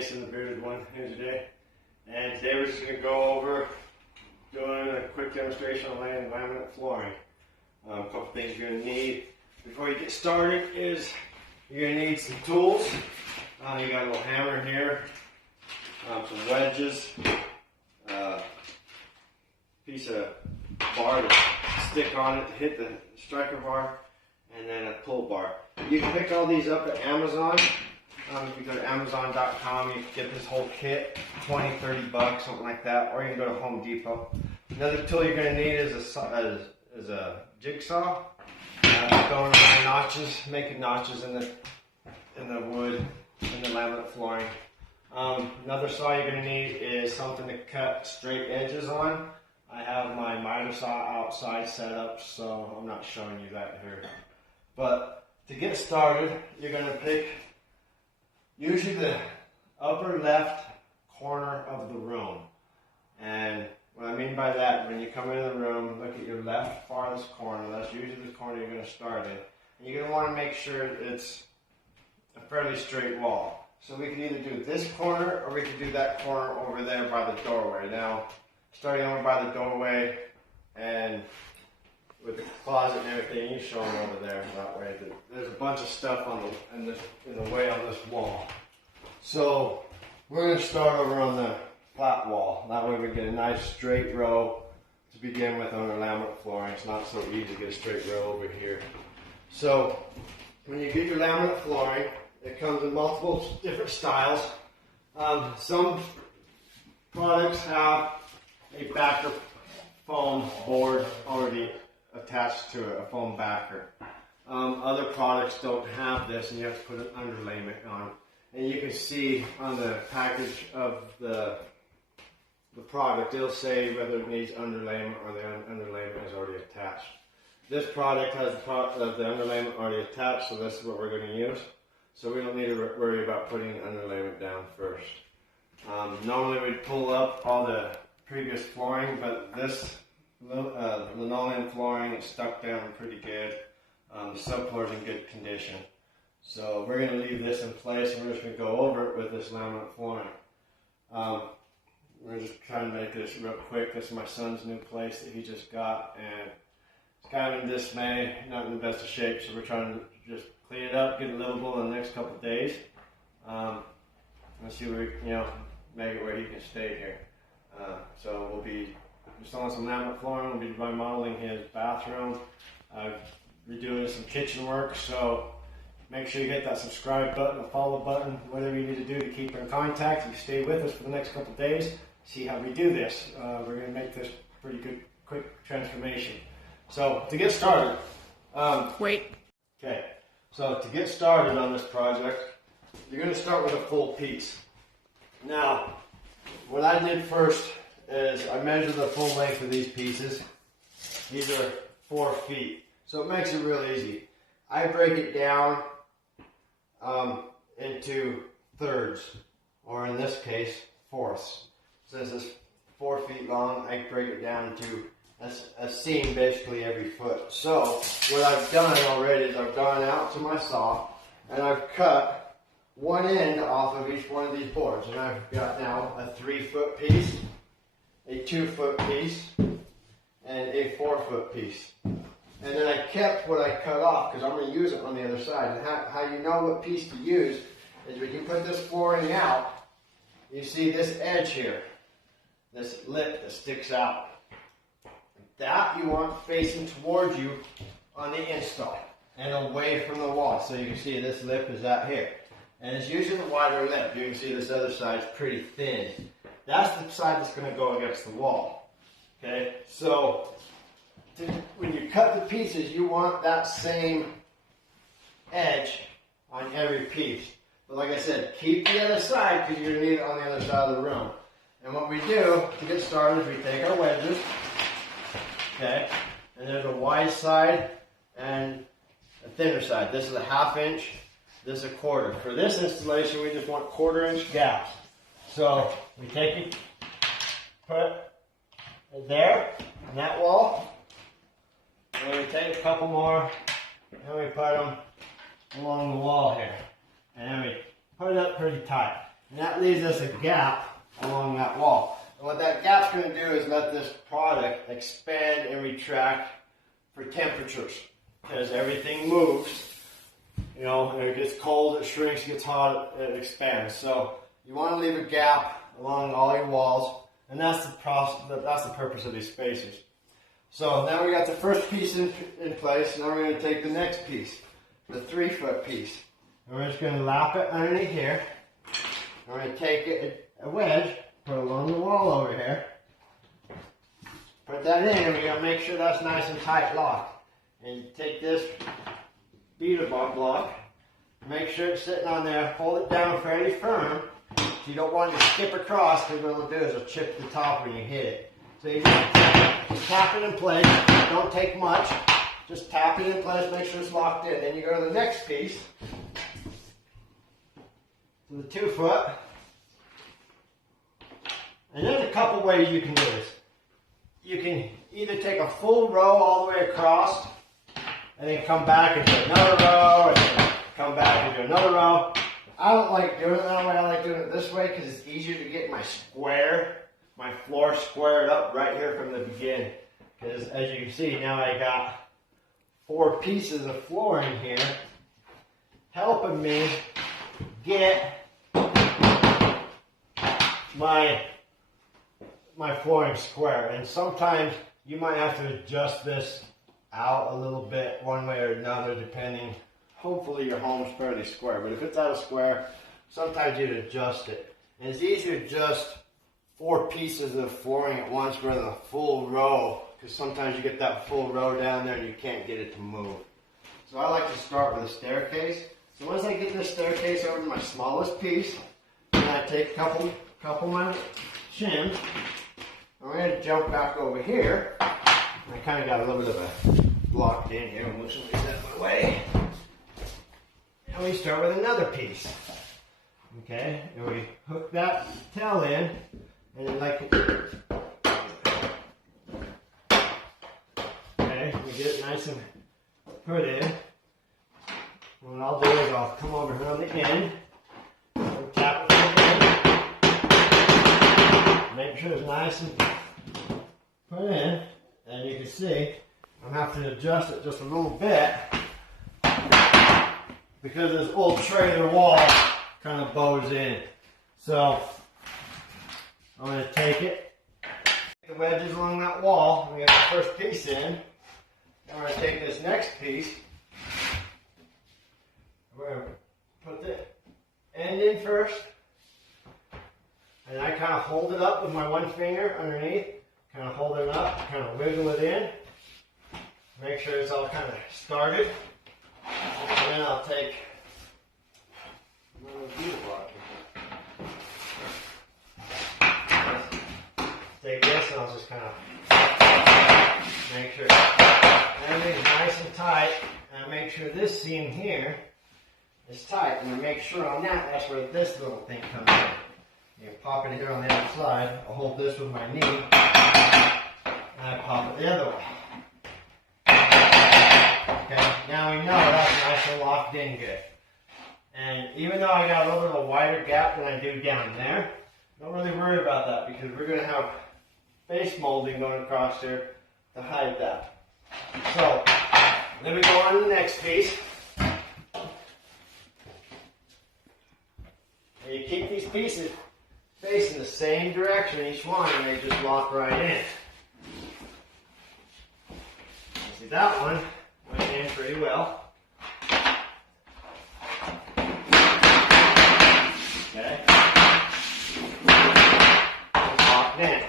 Jason, the bearded one, here today. And today we're just going to go over doing a quick demonstration on laying laminate flooring. A couple things you're going to need before you get started is you're going to need some tools. You got a little hammer here, some wedges, piece of bar to stick on it to hit the striker bar, and then a pull bar. You can pick all these up at Amazon. If you go to Amazon.com, you can get this whole kit, 20, 30 bucks, something like that, or you can go to Home Depot. Another tool you're going to need is a jigsaw. Going around notches, making notches in the wood, in the laminate flooring. Another saw you're going to need is something to cut straight edges on. I have my miter saw outside set up, so I'm not showing you that here. But to get started, you're going to pick usually the upper left corner of the room. And what I mean by that, when you come into the room, look at your left farthest corner. That's usually the corner you're going to start in. And you're going to want to make sure it's a fairly straight wall. So we can either do this corner or we can do that corner over there by the doorway. Now, starting over by the doorway and with the closet and everything, you show them over there that way. There's a bunch of stuff in the way on this wall. So we're going to start over on the flat wall. That way we get a nice straight row to begin with on our laminate flooring. It's not so easy to get a straight row over here. So when you get your laminate flooring, it comes in multiple different styles. Some products have a backer foam board already attached to it, a foam backer. Other products don't have this, and you have to put an underlayment on. And you can see on the package of the product, it'll say whether it needs underlayment or the underlayment is already attached. This product has the underlayment already attached, so this is what we're going to use. So we don't need to worry about putting underlayment down first. Normally we'd pull up all the previous flooring, but this linoleum flooring is stuck down pretty good. The subfloor is in good condition. So we're going to leave this in place, and we're just going to go over it with this laminate flooring. We're just trying to make this real quick. This is my son's new place that he just got, and it's kind of in dismay, not in the best of shape, so we're trying to just clean it up, get it livable in the next couple of days. Let's see where we can, make it where he can stay here. So we'll be installing some laminate flooring. We'll be remodeling his bathroom, redoing some kitchen work. So make sure you hit that subscribe button, the follow button, whatever you need to do to keep in contact. You stay with us for the next couple of days. See how we do this. We're going to make this pretty good, quick transformation. So to get started, wait. Okay. So to get started on this project, you're going to start with a full piece. Now, what I did first is I measured the full length of these pieces. These are 4 feet, so it makes it real easy. I break it down into thirds, or in this case, fourths. Since it's 4 feet long, I break it down into a seam basically every foot. So what I've done already is I've gone out to my saw and I've cut one end off of each one of these boards, and I've got now a 3-foot piece, a 2-foot piece, and a 4-foot piece. And then I kept what I cut off because I'm going to use it on the other side. And how you know what piece to use is when you put this flooring out, you see this edge here, this lip that sticks out. That you want facing towards you on the install and away from the wall. So you can see this lip is out here. And it's usually the wider lip. You can see this other side's pretty thin. That's the side that's going to go against the wall. Okay, so when you cut the pieces, you want that same edge on every piece. But like I said, keep the other side because you're going to need it on the other side of the room. And what we do to get started is we take our wedges. Okay, and there's a wide side and a thinner side. This is a 1/2 inch, this is a 1/4. For this installation, we just want 1/4 inch gaps. So we take it, put it there on that wall, and then we take a couple more, and we put them along the wall here. And then we put it up pretty tight. And that leaves us a gap along that wall. And what that gap's going to do is let this product expand and retract for temperatures. Because everything moves, you know, and it gets cold, it shrinks, gets hot, it expands. So you want to leave a gap along all your walls, and that's the purpose of these spacers. So now we got the first piece in place. Now we're going to take the next piece, the 3-foot piece. And we're just going to lap it underneath here. We're going to take it, a wedge, put it along the wall over here. Put that in, and we're going to make sure that's nice and tight locked. And you take this beater block, make sure it's sitting on there, hold it down fairly firm. So you don't want it to skip across, because what it'll do is it'll chip the top when you hit it. So you just tap it in place, don't take much, just tap it in place, make sure it's locked in. Then you go to the next piece, to the 2-foot. And there's a couple ways you can do this. You can either take a full row all the way across, and then come back and do another row, and then come back and do another row. I don't like doing it that way. I like doing it this way because it's easier to get my floor squared up right here from the beginning. Because as you can see, now I got 4 pieces of flooring here helping me get my flooring square. And sometimes you might have to adjust this out a little bit one way or another depending. Hopefully your home's fairly square, but if it's out of square, sometimes you'd adjust it. And it's easier to adjust 4 pieces of flooring at once rather than a full row, because sometimes you get that full row down there and you can't get it to move. So I like to start with a staircase. So once I get this staircase over to my smallest piece, then I take a couple of my shims. I'm going to jump back over here. I kind of got a little bit of a blocked in here. I'm going to move that out of my way. And we start with another piece. Okay, and we hook that tail in, and then okay, we get it nice and put in. And what I'll do is I'll come over here on the end, and tap it from the end, make sure it's nice and put in, and you can see I'm having to adjust it just a little bit because this old trailer wall kind of bows in. So I'm going to take it, the wedges along that wall, and we get the first piece in. Now we're going to take this next piece, we're going to put the end in first, and I kind of hold it up with my one finger underneath, kind of hold it up, kind of wiggle it in, make sure it's all kind of started, and then I'll take another beater block. Take this and I'll just kind of make sure everything's nice and tight, and I make sure this seam here is tight, and I make sure on that's where this little thing comes in. You pop it here on the other side, I'll hold this with my knee, and I pop it the other way. Okay, now we know that's nice and locked in good. And even though I got a little bit of a wider gap than I do down there, don't really worry about that because we're going to have face molding going across here to hide that. So, then we go on to the next piece. And you keep these pieces facing the same direction each one, and they just lock right in. See, that one went in pretty well. Okay. It's locked in.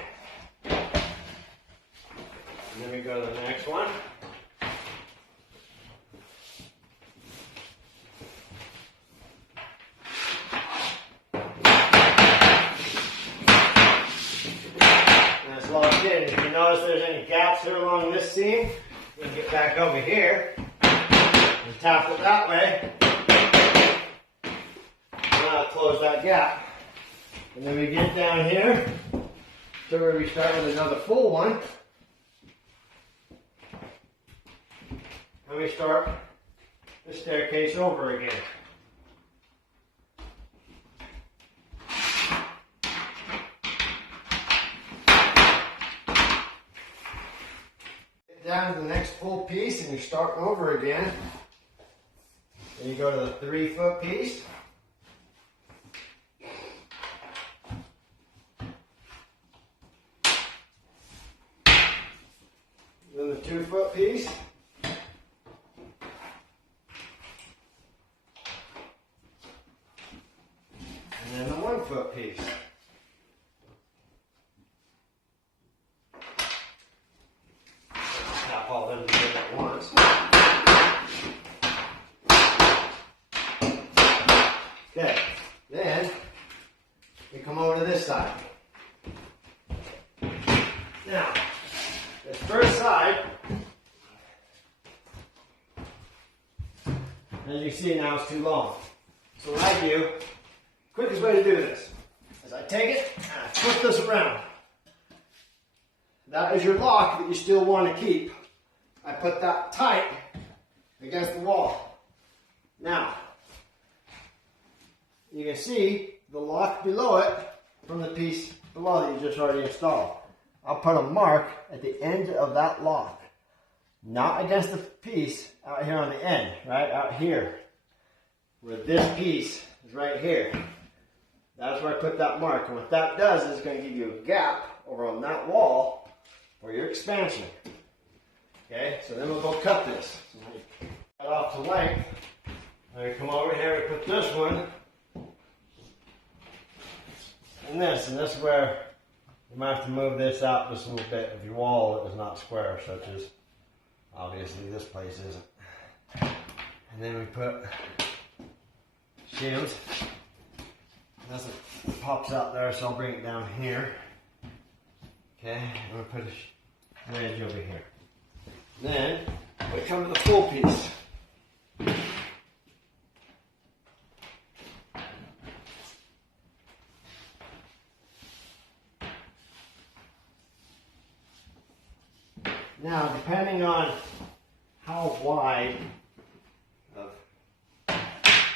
And then we go to the next one. And it's locked in. If you notice there's any gaps here along this seam, you can get back over here and tap it that way. Now close that gap. And then we get down here to where we start with another full one. And we start the staircase over again. full piece and you're starting over again. Then you go to the 3-foot piece. Then the 2-foot piece. And then the 1-foot piece. Tap all them together at once. Okay, then we come over to this side. Now, this first side, as you see now, it's too long. So what I do, quickest way to do this is I take it and I flip this around. That is your lock that you still want to keep. I put that tight against the wall. Now, you can see the lock below it from the piece below that you just already installed. I'll put a mark at the end of that lock. Not against the piece out here on the end, right? Out here. Where this piece is right here. That's where I put that mark. And what that does is it's going to give you a gap over on that wall for your expansion. Okay, so then we'll go cut this. So you cut off to length. Then we come over here and put this one. And this is where you might have to move this out just a little bit if your wall is not square, such as obviously this place isn't. And then we put shims. It pops out there, so I'll bring it down here. Okay, and we'll put a wedge over here. Then we come to the full piece. Now, depending on how wide of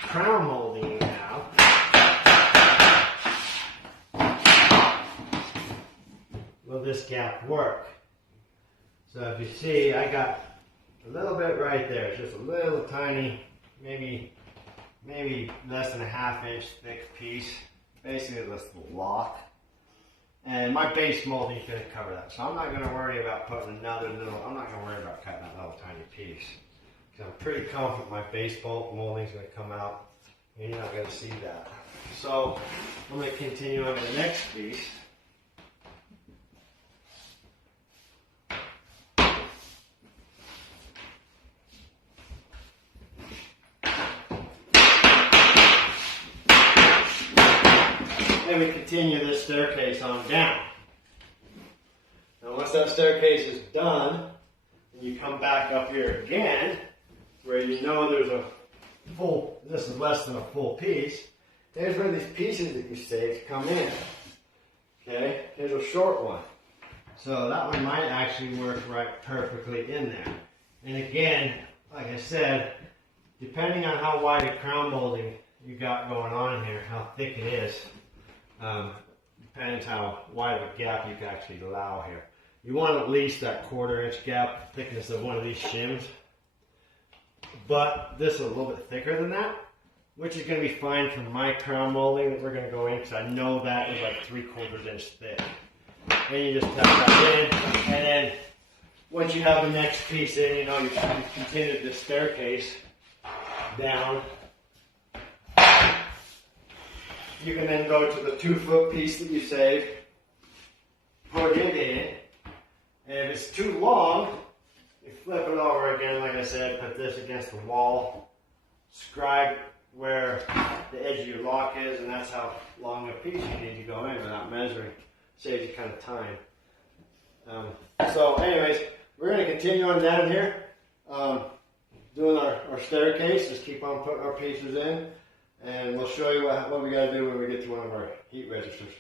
crown molding you have, will this gap work? So if you see, I got a little bit right there. It's just a little tiny, maybe less than a 1/2 inch thick piece. Basically, this lock. And my base molding is going to cover that. So I'm not going to worry about putting another little, I'm not going to worry about cutting that little tiny piece. Because I'm pretty confident my base molding is going to come out and you're not going to see that. So I'm going to continue on to the next piece. And we continue this staircase on down. Now once that staircase is done, and you come back up here again, where you know there's a full, this is less than a full piece, there's where these pieces that you saved come in. Okay, here's a short one. So that one might actually work right perfectly in there. And again, like I said, depending on how wide a crown molding you got going on here, how thick it is, depends how wide of a gap you can actually allow here. You want at least that 1/4 inch gap thickness of one of these shims. But this is a little bit thicker than that, which is going to be fine for my crown molding that we're going to go in, because I know that is like 3/4 inch thick. And you just tap that in, and then once you have the next piece in, you know you've continued this staircase down. You can then go to the 2-foot piece that you saved, put it in, and if it's too long, you flip it over again, like I said, put this against the wall, scribe where the edge of your lock is, and that's how long a piece you need to go in without measuring. Saves you kind of time. So anyways, we're going to continue on down here, doing our staircase, just keep on putting our pieces in. And we'll show you what we got to do when we get to one of our heat registers.